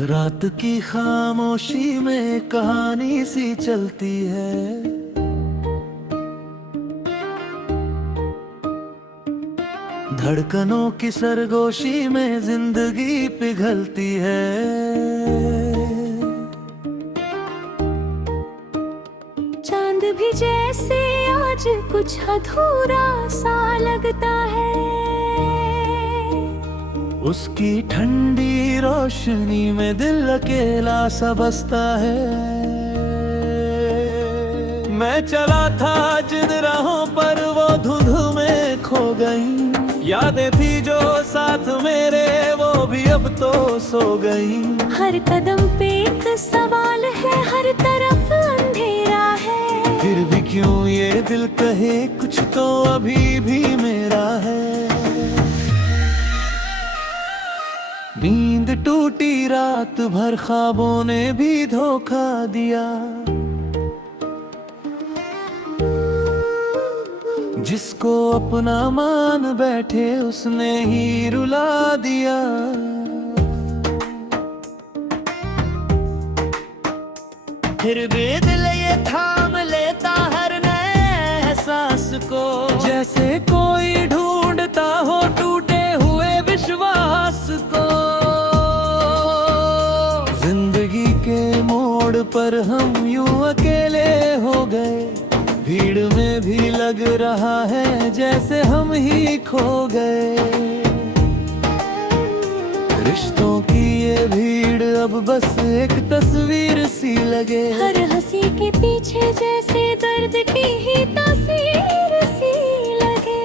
रात की खामोशी में कहानी सी चलती है। धड़कनों की सरगोशी में जिंदगी पिघलती है। चांद भी जैसे आज कुछ अधूरा सा लगता है। उसकी ठंडी रोशनी में दिल अकेला सा बसता है। मैं चला था जिन राहों पर वो धुंध में खो गई। यादें थी जो साथ मेरे वो भी अब तो सो गई। हर कदम पे एक सवाल है, हर तरफ अंधेरा है। फिर भी क्यों ये दिल कहे कुछ तो अभी भी मेरा है। नींद टूटी रात भर ख्वाबों ने भी धोखा दिया। जिसको अपना मान बैठे उसने ही रुला दिया। फिर भी दिल ये थाम लेता हर नए एहसास को। जैसे कोई ढूंढता हो टूटे हुए विश्वास को। जिंदगी के मोड़ पर हम यूं अकेले हो गए। भीड़ में भी लग रहा है जैसे हम ही खो गए। रिश्तों की ये भीड़ अब बस एक तस्वीर सी लगे। हर हंसी के पीछे जैसे दर्द की ही तस्वीर सी लगे।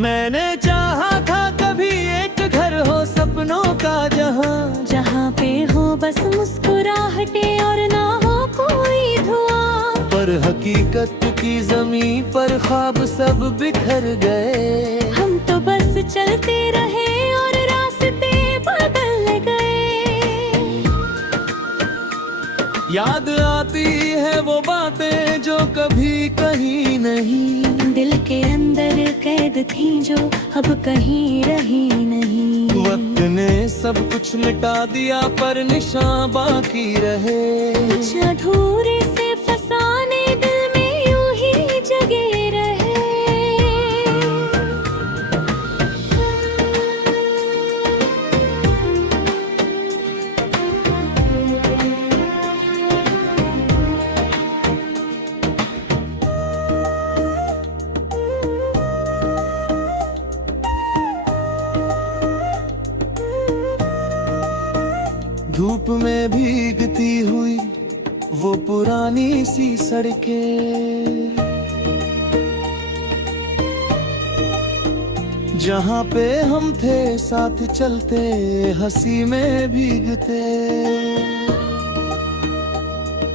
मैंने चाहा था कभी एक घर हो सपनों का जहाँ पे हो बस मुस्कुराहटे और ना हो कोई धुआं। पर हकीकत की ज़मीं पर ख्वाब सब बिखर गए। हम तो बस चलते रहे और रास्ते बदल गए। याद आती है वो बातें जो कभी कहीं नहीं। दिल के अंदर कैद थी जो अब कहीं रही नहीं। वक्त ने सब कुछ मिटा दिया पर निशान बाकी रहे। कुछ अधूरे से फसाने दिल में यूं ही जगे रहे। धूप में भीगती हुई वो पुरानी सी सड़कें। जहाँ पे हम थे साथ चलते हंसी में भीगते।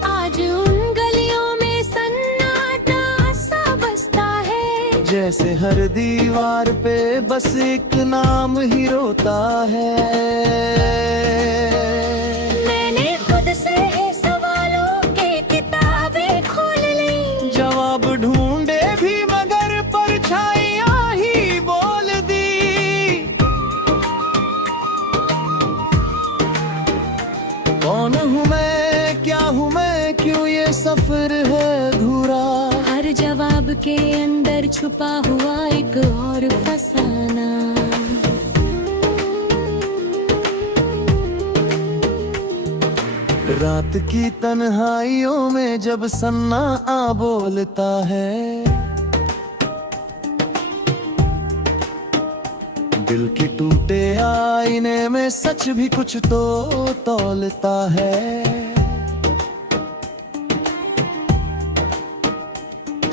आज उन गलियों में सन्नाटा सा बसता है। जैसे हर दीवार पे बस एक नाम ही रोता है। मैंने खुद से सवालों के किताबें खोल ली। जवाब ढूंढे भी मगर परछाइयाँ ही बोल दी। कौन हूँ मैं, क्या हूँ मैं, क्यों ये सफर है अधूरा। हर जवाब के अंदर छुपा हुआ एक और फसाना। रात की तन्हाइयों में जब सन्ना आ बोलता है। दिल के टूटे आईने में सच भी कुछ तो तौलता है।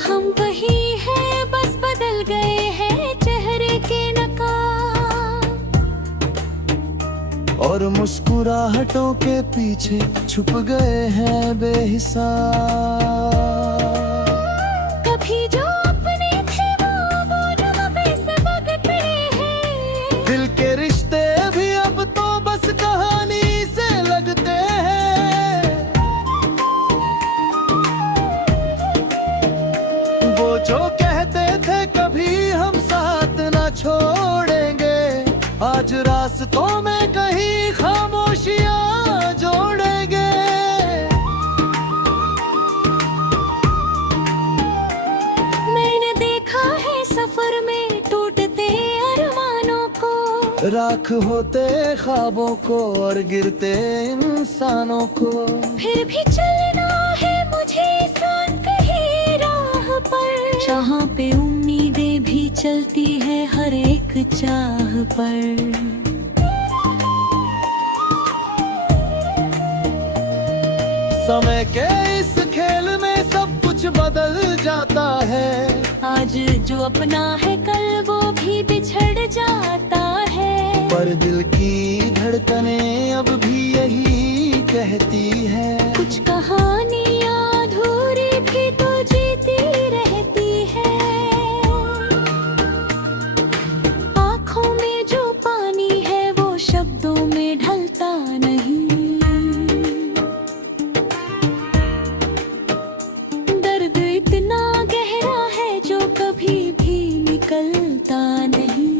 हम वही हैं बस बदल गए हैं चेहरे के नकाब। और मुस्कुराहटों के पीछे छुप गए हैं बेहिसाब। कभी जो अपने थे वो जगह से भग गए हैं। दिल के रिश्ते भी अब तो बस कहानी से लगते हैं। वो जो कहते थे कभी हम साथ ना छोड़ेंगे, आज रास्तों में कहीं राख होते ख्वाबों को और गिरते इंसानों को। फिर भी चलना है मुझे सान कहीं राह पर, जहाँ पे उम्मीदें भी चलती है हर एक चाह पर। समय के इस खेल में सब कुछ बदल जाता है, आज जो अपना है कल वो भी बिछड़ जाता है। पर दिल की धड़कनें अब भी यही कहती है, कुछ कहानियाँ अधूरी भी तो जीती रहती है। आँखों में जो पानी है वो शब्दों में ढलता नहीं। दर्द इतना गहरा है जो कभी भी निकलता नहीं।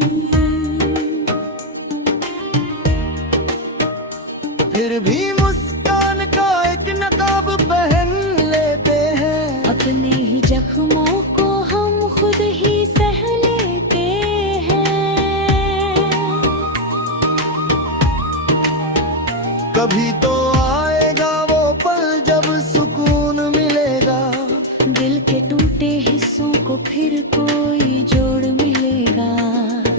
फिर भी मुस्कान का एक नकाब पहन लेते हैं, अपने ही जख्मों को हम खुद ही सह लेते हैं। कभी तो आएगा वो पल जब सुकून मिलेगा, दिल के टूटे हिस्सों को फिर कोई जोड़ मिलेगा।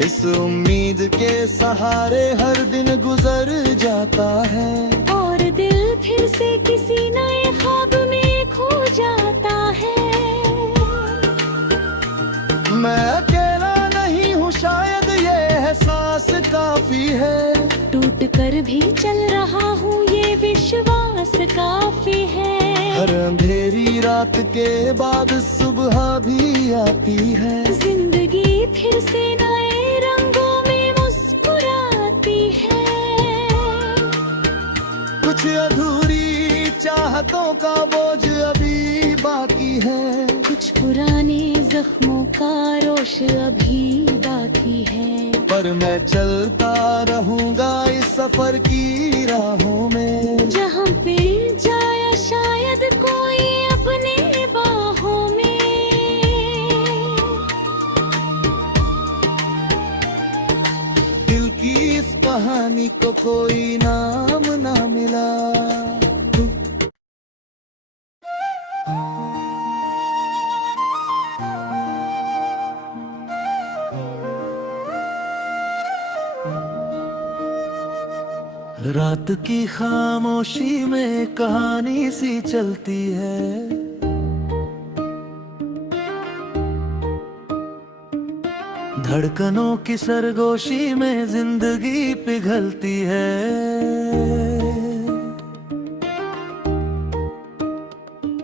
इस उम्मीद के सहारे हर दिन गुजर जाता है, और दिल फिर से किसी नए ख्वाब में खो जाता है। मैं अकेला नहीं हूँ शायद ये एहसास काफी है, टूट कर भी चल रहा हूँ ये विश्वास काफी है। हर अंधेरी रात के बाद सुबह भी आती है, जिंदगी फिर से नए रंगों में मुस्कुराती है। कुछ अधूरी चाहतों का बोझ अभी बाकी है, कुछ पुराने जख्मों का रोश अभी बाकी है। पर मैं चलता रहूंगा इस सफर की राहों में, जहाँ पे जाया शायद कोई अपने बाहों में। दिल की इस कहानी को कोई नाम ना मिला। रात की खामोशी में कहानी सी चलती है, धड़कनों की सरगोशी में जिंदगी पिघलती है।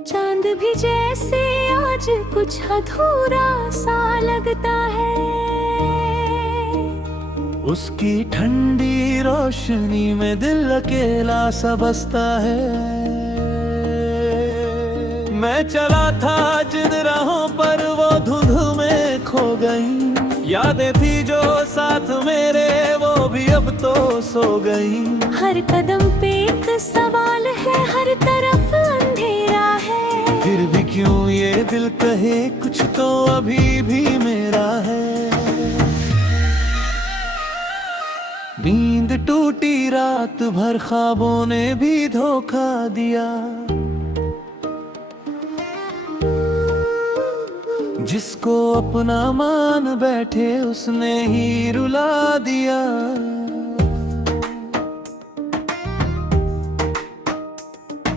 चांद भी जैसे आज कुछ अधूरा सा लगता है, उसकी ठंडी रोशनी में दिल अकेला सा बसता है। मैं चला था जिन राहों पर वो धुंध में खो गई, यादें थी जो साथ मेरे वो भी अब तो सो गई। हर कदम पे एक सवाल है, हर तरफ अंधेरा है। फिर भी क्यों ये दिल कहे कुछ तो अभी भी मेरा है। नींद टूटी रात भर ख्वाबों ने भी धोखा दिया, जिसको अपना मान बैठे उसने ही रुला दिया।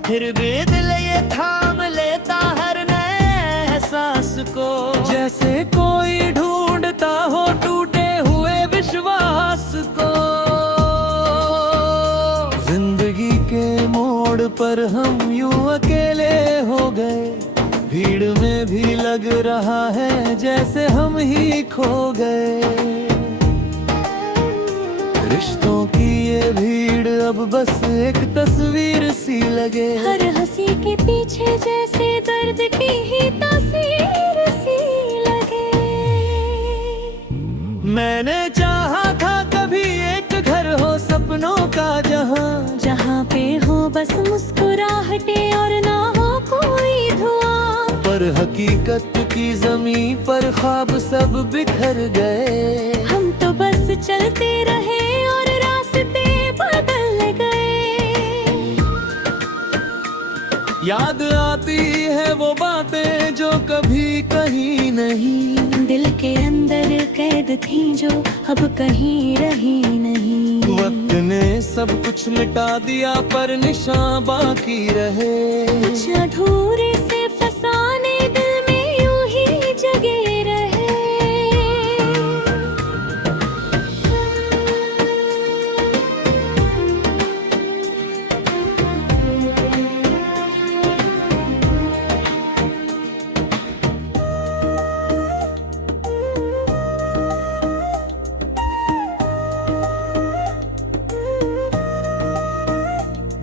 फिर भी दिल ये थाम लेता हर नए एहसास को, जैसे कोई ढूंढता हो टूटे हुए विश्वास को। जिंदगी के मोड़ पर हम यूं अकेले हो गए, भीड़ में भी लग रहा है जैसे हम ही खो गए। रिश्तों की ये भीड़ अब बस एक तस्वीर सी लगे, हर हंसी के पीछे जैसे दर्द की ही तस्वीर सी लगे। मैंने चाहा था कभी एक घर हो सपनों का, जहाँ पे हो बस मुस्कुराहटे और ना हो कोई धुआं। पर हकीकत की ज़मीं पर ख्वाब सब बिखर गए। हम तो बस चलते रहे और रास्ते बदल गए। याद आती है वो बातें जो कभी कहीं नहीं, दिल के अंदर कैद थी जो अब कहीं रही नहीं। वक्त ने सब कुछ मिटा दिया पर निशान बाकी रहे। कुछ अधूरे से फसाने दिल में यूं ही जगे रहे।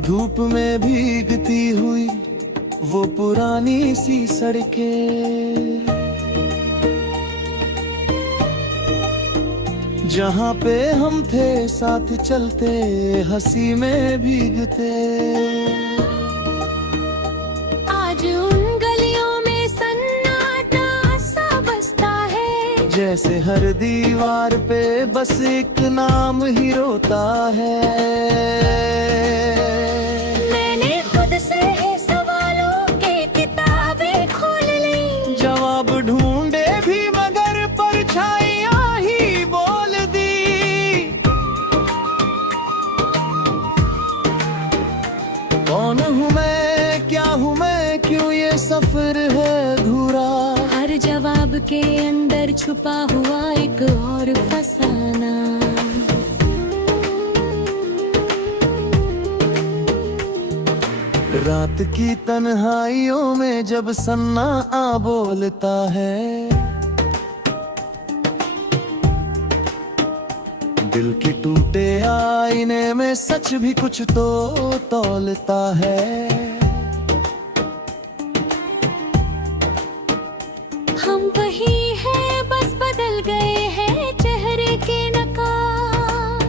धूप में भीगती हुई वो पुरानी सी सड़कें, जहाँ पे हम थे साथ चलते हंसी में भीगते। आज उन गलियों में सन्नाटा सा बसता है, जैसे हर दीवार पे बस एक नाम ही रोता है। मैंने खुद से है सवालों के किताबें खोल ली, जवाब ढूंढे भी मगर परछाइयाँ ही बोल दी। कौन हूँ मैं, क्या हूँ मैं, क्यों ये सफर है अधूरा। हर जवाब के अंदर छुपा हुआ एक और फसाना। रात की तन्हाइयों में जब सन्ना आ बोलता है, दिल के टूटे आईने में सच भी कुछ तो तौलता है। हम वही हैं, बस बदल गए हैं चेहरे के नकाब,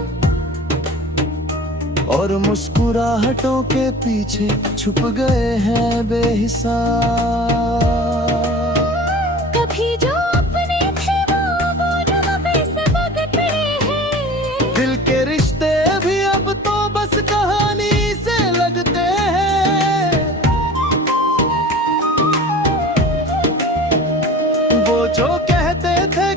और मुस्कुराहटों के पीछे छुप गए हैं बेहिसाब। कभी जो अपने थे वो जवाबे से भाग खड़े हैं। दिल के रिश्ते भी अब तो बस कहानी से लगते हैं। वो जो कहते थे